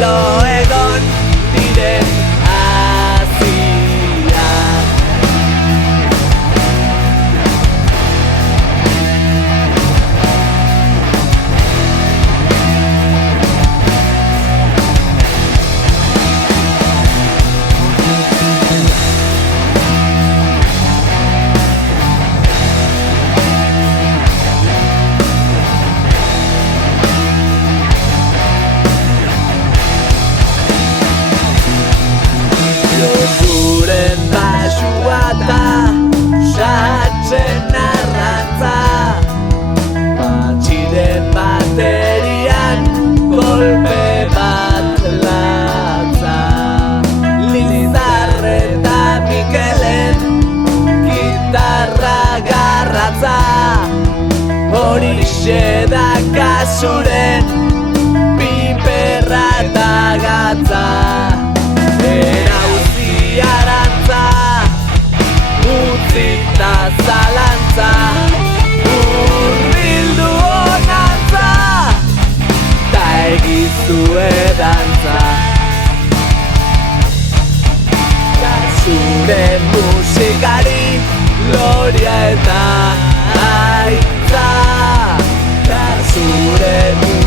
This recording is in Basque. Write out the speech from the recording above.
lo egon diren hasiak. Loturen basua da satzen arrantza, batxiren baterian kolpe bat latza. Lizarre eta Mikelen gitarra garratza, horixe da kasuren piperra eta gatza. Arantza, utzita zalantza, urbildu honantza, ta egizu edantza. Zure musikari gloria eta aitza, zure musikari